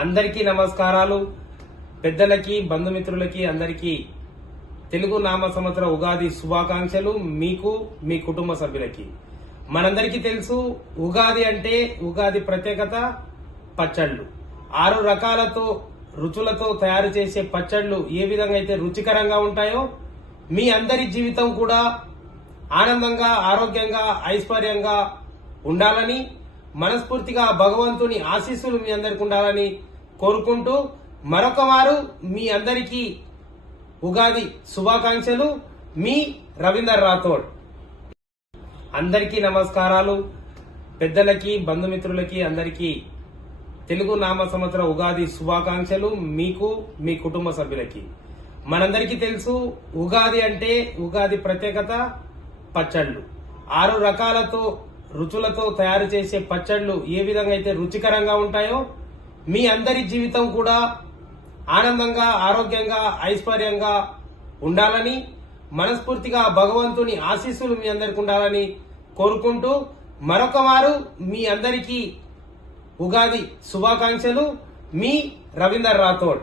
అందరికీ నమస్కారాలు. పెద్దలకి, బంధుమిత్రులకి అందరికీ తెలుగు నామ సంవత్సర ఉగాది శుభాకాంక్షలు. మీకు, మీ కుటుంబ సభ్యులకి. మనందరికీ తెలుసు, ఉగాది అంటే ఉగాది ప్రత్యేకత పచ్చళ్ళు. 6 రకాలతో రుచులతో తయారు చేసే పచ్చళ్ళు ఏ విధంగా అయితే రుచికరంగా ఉంటాయో, మీ అందరి జీవితం కూడా ఆనందంగా, ఆరోగ్యంగా, ఐశ్వర్యంగా ఉండాలని మనస్ఫూర్తిగా భగవంతుని ఆశీస్సులు మీ అందరికి ఉండాలని కోరుకుంటూ మరొక మారు మీ అందరికీ ఉగాది శుభాకాంక్షలు. మీ రవీందర్ రాథోడ్. అందరికీ నమస్కారాలు. పెద్దలకి, బంధుమిత్రులకి అందరికీ తెలుగు నామ సంవత్సర ఉగాది శుభాకాంక్షలు. మీకు, మీ కుటుంబ సభ్యులకి. మనందరికీ తెలుసు, ఉగాది అంటే ఉగాది ప్రత్యేకత పచ్చళ్ళు. 6 రకాలతో రుచులతో తయారు చేసే పచ్చళ్ళు ఏ విధంగా అయితే రుచికరంగా ఉంటాయో, మీ అందరి జీవితం కూడా ఆనందంగా, ఆరోగ్యంగా, ఐశ్వర్యంగా ఉండాలని మనస్ఫూర్తిగా భగవంతుని ఆశీస్సులు మీ అందరికి ఉండాలని కోరుకుంటూ మరొక మారు మీ అందరికీ ఉగాది శుభాకాంక్షలు. మీ రవీందర్ రాథోడ్.